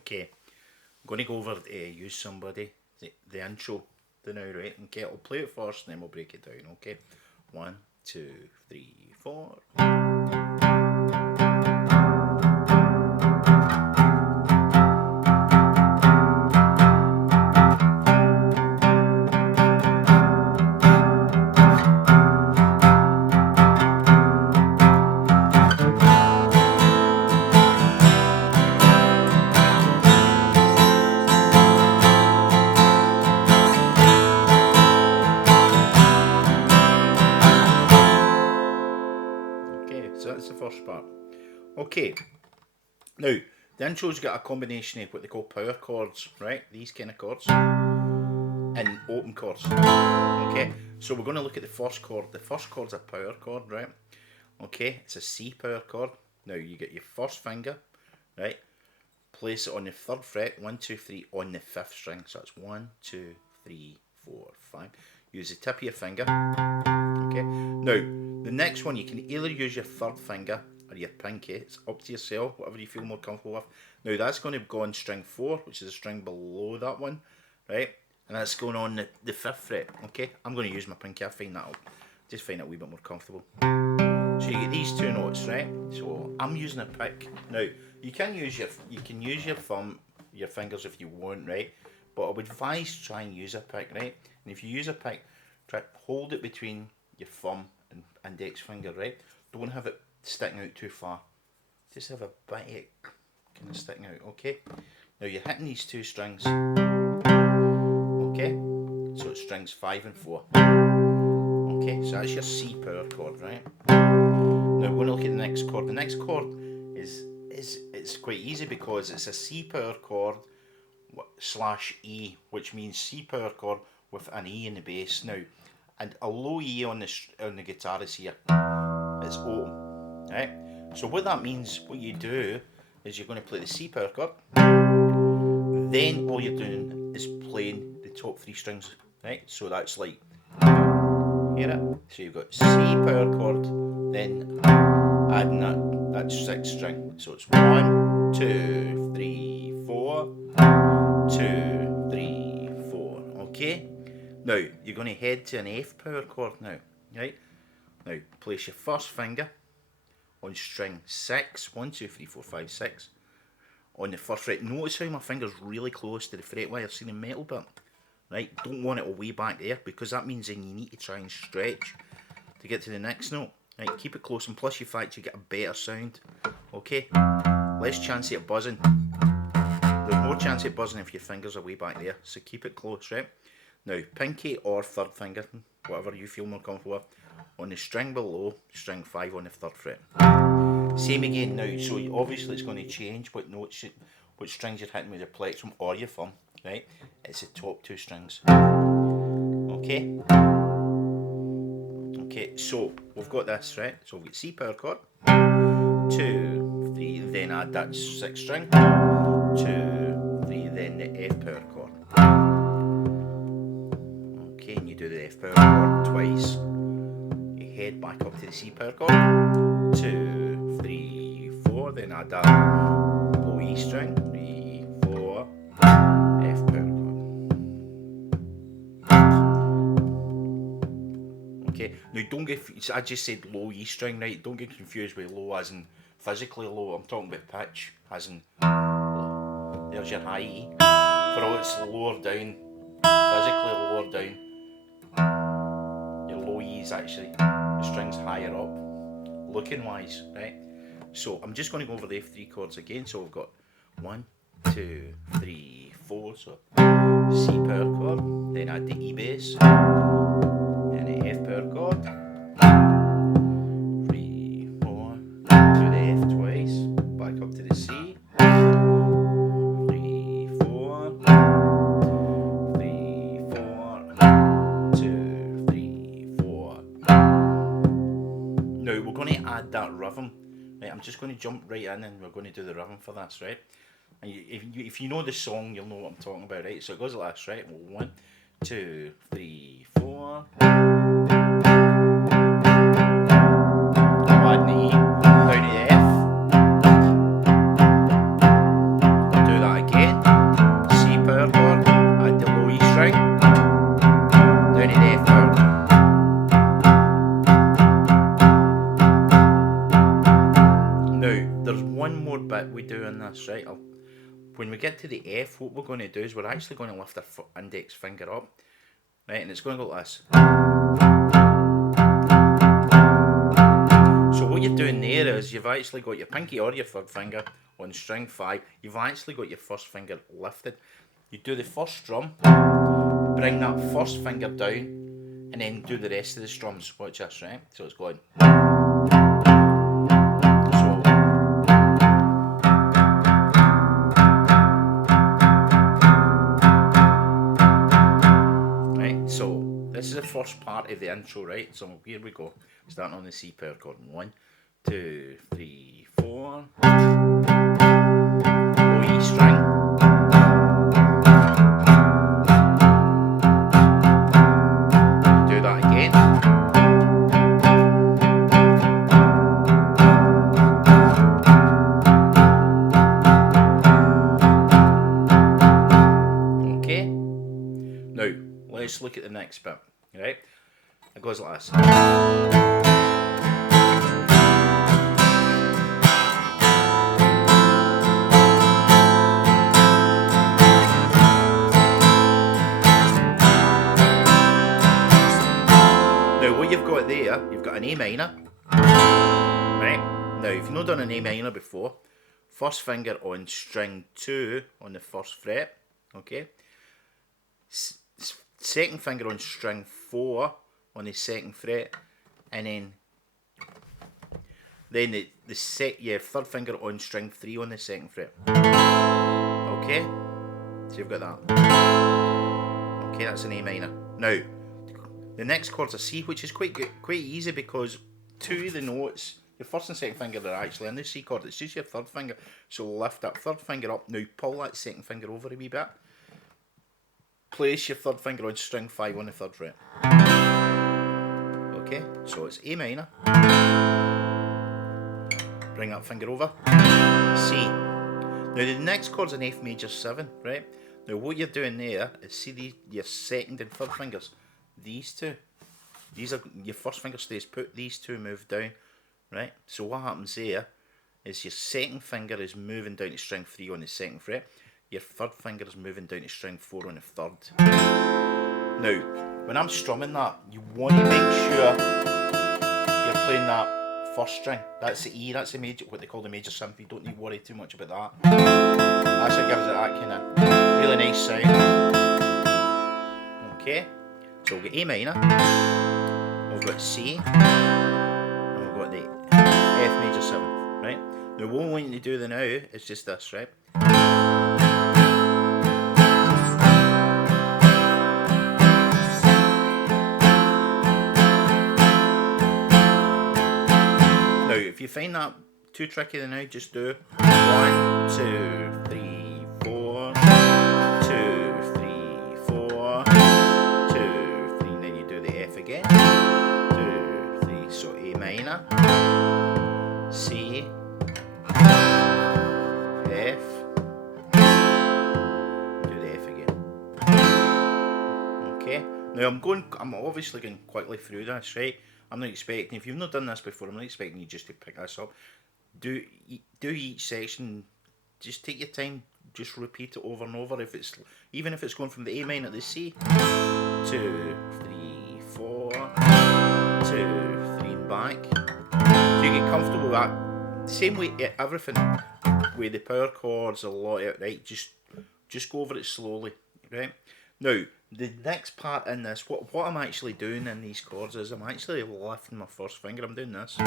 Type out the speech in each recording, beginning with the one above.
Okay, I'm going to go over Use Somebody, the intro now, right? Okay, I'll play it first and then we'll break it down, okay? 1, 2, 3, 4. So that's the first part. Okay, now the intro's got a combination of what they call power chords, right? These kind of chords and open chords. Okay, so we're going to look at the first chord. The first chord's a power chord, right? Okay, it's a C power chord. Now you get your first finger, right? Place it on the 3rd fret, 1, 2, 3 on the 5th string. So that's 1, 2, 3, 4, 5. Use the tip of your finger. Okay, now the next one, you can either use your 3rd finger or your pinky. It's up to yourself, whatever you feel more comfortable with. Now that's going to go on string 4, which is a string below that one, right? And that's going on the 5th fret. Okay, I'm going to use my pinky. I find that just find it a wee bit more comfortable. So you get these two notes, right? So I'm using a pick. Now you can use your thumb, your fingers if you want, right? But I would advise try and use a pick, right? And if you use a pick, try hold it between your thumb and index finger, right? Don't have it sticking out too far. Just have a bit of it kind of sticking out, okay? Now you're hitting these two strings, okay? So it's strings 5 and 4. Okay, so that's your C power chord, right? Now we're going to look at the next chord. The next chord is it's quite easy because it's a C power chord / E, which means C power chord with an E in the bass. Now, and a low E on the guitar is here. It's open, right? So what that means, what you do is you're going to play the C power chord. Then all you're doing is playing the top 3 strings, right? So that's like, hear it? So you've got C power chord, then adding that 6th string. So it's 1, 2, 3, 4, 2, 3, 4. Okay. Now you're going to head to an F power chord now, right? Now place your first finger on string 6, 1, 2, 3, 4, 5, 6 on the 1st fret. Notice how my finger's really close to the fret wire. See the metal bit, right? Don't want it all way back there because that means then you need to try and stretch to get to the next note. Right, keep it close, and plus you fact you get a better sound. Okay, less chance of it buzzing. There's more chance of it buzzing if your fingers are way back there. So keep it close, right? Now pinky or 3rd finger, whatever you feel more comfortable with, on the string below, string 5 on the 3rd fret. Same again now. So obviously it's going to change what notes, what strings you're hitting with your plectrum or your thumb, right? It's the top 2 strings. Okay. Okay, so we've got this, right? So we've got C power chord, 2, 3, then add that 6th string, 2, 3, then the F power chord. Okay, and you do the F power chord twice. You head back up to the C power chord, 2, 3, 4, then add that low E string, 3, 4, F power chord. Okay, now don't get, I just said low E string, right? Don't get confused with low as in physically low. I'm talking about pitch, as in there's your high E. For all it's lower down, physically lower down, your low E is actually the strings higher up, looking wise, right? So I'm just going to go over the F3 chords again. So we've got 1, 2, 3, 4. So C power chord, then add the E bass. F power chord, 3, 4, do the F twice, back up to the C, 3, 4, 3, 4, 2, 3, 4. Now we're going to add that rhythm, right? I'm just going to jump right in and we're going to do the rhythm for this, right? And if you know the song, you'll know what I'm talking about, right? So it goes like this, right? 1, 2, 3, 4. Add the E, down to the F. Do that again. this, right? When we get to the F, what we're going to do is we're actually going to lift our index finger up, right? And it's going to go like this. So what you're doing there is you've actually got your pinky or your third finger on string 5. You've actually got your first finger lifted. You do the first strum, bring that first finger down, and then do the rest of the strums. Watch this, right? So it's going. This is the first part of the intro, right? So here we go. Starting on the C power chord. 1, 2, 3, 4. Low E string. Do that again. Okay. Now, let's look at the next bit. Right? It goes like this. Now, what you've got there, you've got an A minor. Right? Now, if you've not done an A minor before, first finger on string 2 on the first fret. Okay? Second finger on string 4 on the second fret, and then your third finger on string 3 on the second fret. Okay, so you've got that. Okay, that's an A minor. Now, the next chord's a C, which is quite easy because two of the notes, your first and second finger, are actually in the C chord. It's just your third finger. So lift that third finger up. Now pull that second finger over a wee bit. Place your third finger on string 5 on the third fret. Okay, so it's A minor. Bring that finger over. C. Now the next chord's an F major 7, right? Now what you're doing there is see your second and third fingers. These two. These are your first finger stays put. These two move down, right? So what happens there is your second finger is moving down to string 3 on the second fret. Your third finger is moving down to string 4 on the third. Now, when I'm strumming that, you want to make sure you're playing that first string. That's the E, that's the major, what they call the major 7th. You don't need to worry too much about that. That's what gives it that kind of really nice sound. Okay, so we've got A minor, we've got C, and we've got the F major 7th, right? Now what we want you to do now is just this, right? If you find that too tricky then now, just do 1, 2, 3, 4, 2, 3, 4, 2, 3, and then you do the F again, 2, 3, so A minor, C, F, do the F again. Okay, now I'm obviously going quickly through this, right? I'm not expecting, if you've not done this before, I'm not expecting you just to pick this up. Do each section, just take your time, just repeat it over and over. Even if it's going from the A minor to the C, 2, 3, 4, 2, 3 and back. So you get comfortable with that. Same way everything, with the power chords, a lot of it, right? Just go over it slowly, right? Now, the next part in this, what I'm actually doing in these chords is I'm actually lifting my first finger. I'm doing this. Now,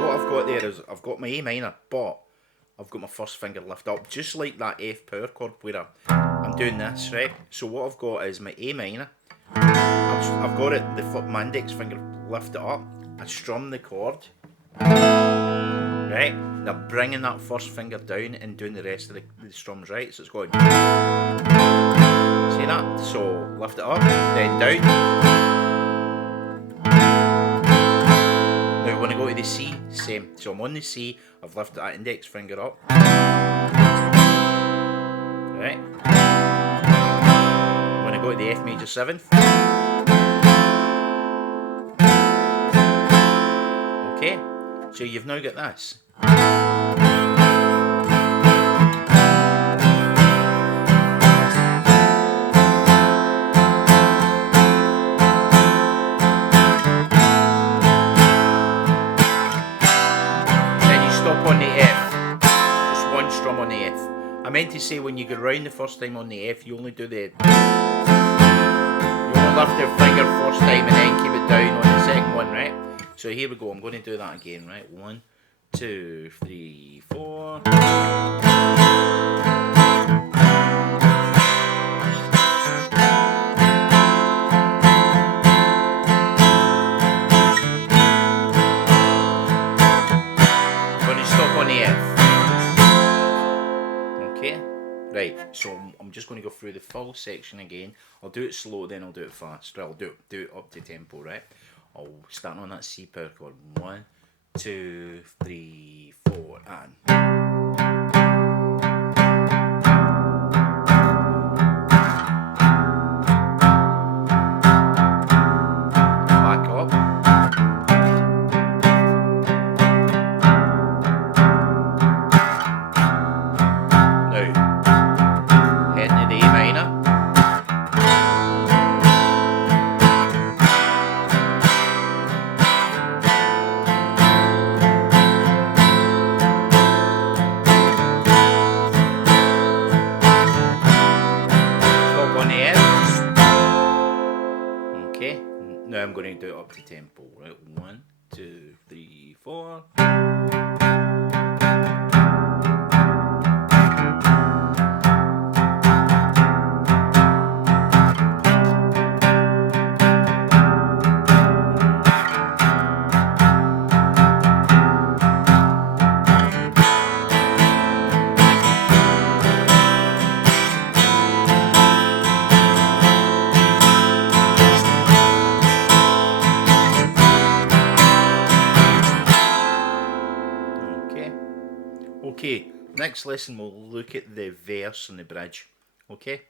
what I've got there is I've got my A minor, but I've got my first finger lift up, just like that F power chord where I'm doing this, right? So what I've got is my A minor. I've got it, my index finger lifted up. I strum the chord, right? Now bringing that first finger down and doing the rest of the strums, right? So it's going. See that? So lift it up, then down. Now Now when I go to the C, same. So I'm on the C, I've lifted that index finger up. Right. When I go to the F major 7th. Okay, so you've now got this. On the F, just one strum on the F. I meant to say when you go round the first time on the F, you only do the, you only lift your finger first time and then keep it down on the second one, right? So here we go. I'm going to do that again, right? 1, 2, 3, 4. On the F. Okay, right, so I'm just going to go through the full section again. I'll do it slow, then I'll do it fast. I'll do it up to tempo, right? I'll start on that C power chord. 1, 2, 3, 4, and back up. Now I'm going to do it up to tempo, right? 1, 2, 3, 4. Okay, next lesson we'll look at the verse and the bridge. Okay?